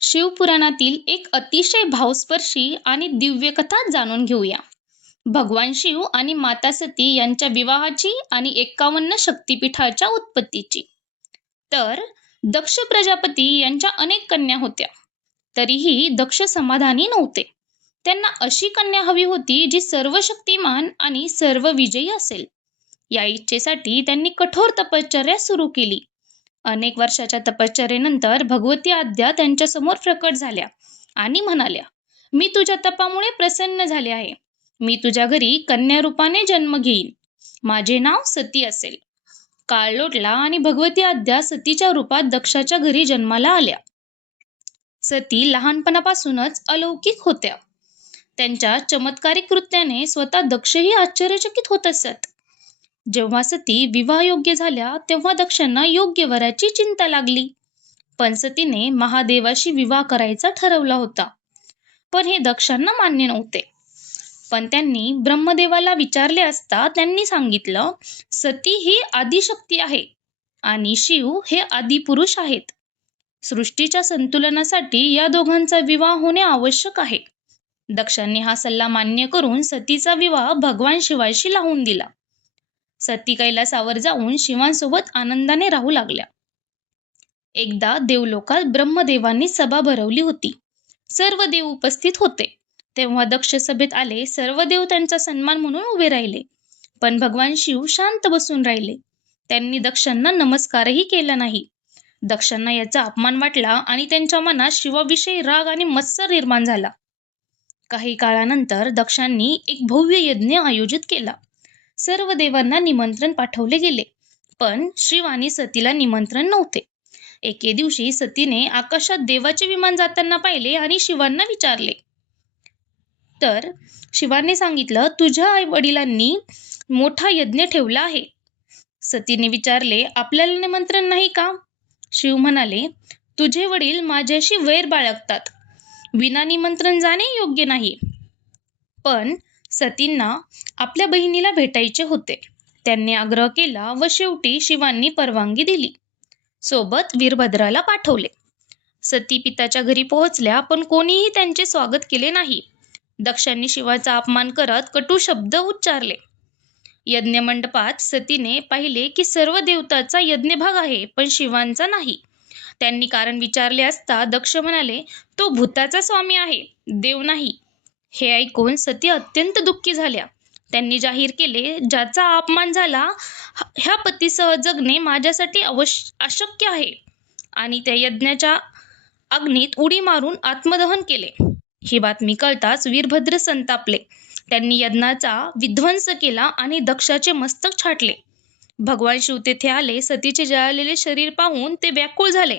शिवपुराणातील एक अतिशय भावस्पर्शी आणि दिव्य कथा जाणून घेऊया. भगवान शिव आणि माता सती यांच्या विवाहाची आणि 51 शक्तिपीठाच्या उत्पत्तीची. तर दक्ष प्रजापती यांच्या अनेक कन्या होत्या. तरीही दक्ष समाधानी नव्हते. त्यांना अशी कन्या हवी होती जी सर्व शक्तिमान आणि सर्व विजयी असेल. या इच्छेसाठी त्यांनी कठोर तपश्चर्या सुरू केली. अनेक वर्षाच्या तपश्चर्येनंतर भगवती आद्या त्यांच्यासमोर प्रकट झाल्या आणि म्हणाल्या, मी तुझ्या तपामुळे प्रसन्न झाले आहे. मी तुझ्या घरी कन्या रूपाने जन्म घेईन. माझे नाव सती असेल. काळ लोटला आणि भगवती आद्या सतीच्या रूपात दक्षाच्या घरी जन्माला आल्या. सती लहानपणापासूनच अलौकिक होत्या. त्यांच्या चमत्कारिक कृत्याने स्वतः दक्षही आश्चर्यचकित होत असत. जेव्हा सती विवाहयोग्य झाल्या तेव्हा दक्षांना योग्य वराची चिंता लागली. पण सतीने महादेवाशी विवाह करायचा ठरवला होता. पण हे दक्षांना मान्य नव्हते. पण त्यांनी ब्रह्मदेवाला विचारले असता त्यांनी सांगितलं, सती ही आदिशक्ती आहे आणि शिव हे आदिपुरुष आहेत. सृष्टीच्या संतुलनासाठी या दोघांचा विवाह होणे आवश्यक आहे. दक्षांनी हा सल्ला मान्य करून सतीचा विवाह भगवान शिवाशी लावून दिला. सती कैलासावर जाऊन शिवांसोबत आनंदाने राहू लागल्या. एकदा देवलोकात ब्रह्मदेवांनी सभा भरवली होती. सर्व देव उपस्थित होते. तेव्हा दक्ष सभेत आले. सर्व देव त्यांचा सन्मान म्हणून उभे राहिले. पण भगवान शिव शांत बसून राहिले. त्यांनी दक्षांना नमस्कारही केला नाही. दक्षांना याचा अपमान वाटला आणि त्यांच्या मनात शिवाविषयी राग आणि मत्सर निर्माण झाला. काही काळानंतर दक्षांनी एक भव्य यज्ञ आयोजित केला. सर्व देवांना निमंत्रण पाठवले गेले. पण शिव आणि सतीला निमंत्रण नव्हते. एके दिवशी सतीने आकाशात देवाचे विमान जाताना पाहिले आणि शिवांना विचारले. तर शिवाने सांगितलं, तुझ्या आई वडिलांनी मोठा यज्ञ ठेवला आहे. सतीने विचारले, आपल्याला निमंत्रण नाही का? शिव म्हणाले, तुझे वडील माझ्याशी वैर बाळगतात. विना निमंत्रण जाणे योग्य नाही. पण सतींना आपल्या बहिणीला भेटायचे होते. त्यांनी आग्रह केला व शेवटी शिवांनी परवानगी दिली. सोबत वीरभद्राला पाठवले. सती पिताच्या घरी पोहोचल्या पण कोणीही त्यांचे स्वागत केले नाही. दक्षांनी शिवाचा अपमान करत कटू शब्द उच्चारले. यज्ञ मंडपात सतीने पाहिले की सर्व देवतांचा यज्ञभाग आहे पण शिवांचा नाही. त्यांनी कारण विचारले असता दक्ष म्हणाले, तो भूताचा स्वामी आहे, देव नाही. हे ऐकून सती अत्यंत दुःखी झाल्या. त्यांनी जाहीर केले, ज्याचा अपमान झाला ह्या पतीसह जगणे माझ्यासाठी अशक्य आहे. आणि त्या यज्ञाच्या अग्नीत उडी मारून आत्मदहन केले. ही बातमी कळताच वीरभद्र संतापले. त्यांनी यज्ञाचा विध्वंस केला आणि दक्षाचे मस्तक छाटले. भगवान शिव तेथे आले. सतीचे जळालेले शरीर पाहून ते व्याकुळ झाले.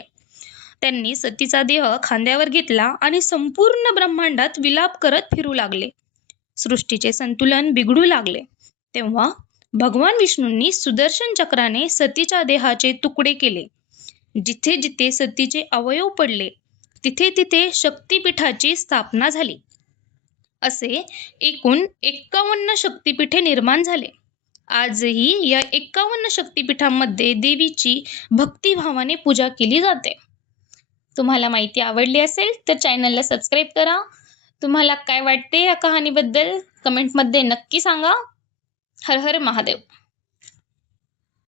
त्यांनी सतीचा देह खांद्यावर घेतला आणि संपूर्ण ब्रह्मांडात विलाप करत फिरू लागले. सृष्टीचे संतुलन बिघडू लागले. तेव्हा भगवान विष्णूंनी सुदर्शन चक्राने सतीच्या देहाचे तुकडे केले. जिथे जिथे सतीचे अवयव पडले तिथे तिथे शक्तिपीठाची स्थापना झाली. असे एकूण 51 शक्तिपीठे निर्माण झाले. आजही या 51 शक्तिपीठांमध्ये देवीची भक्तिभावाने पूजा केली जाते. तुम्हाला माहिती आवडली असेल तर चॅनलला सबस्क्राईब करा. तुम्हाला काय वाटते या कहाणीबद्दल कमेंटमध्ये नक्की सांगा. हर हर महादेव.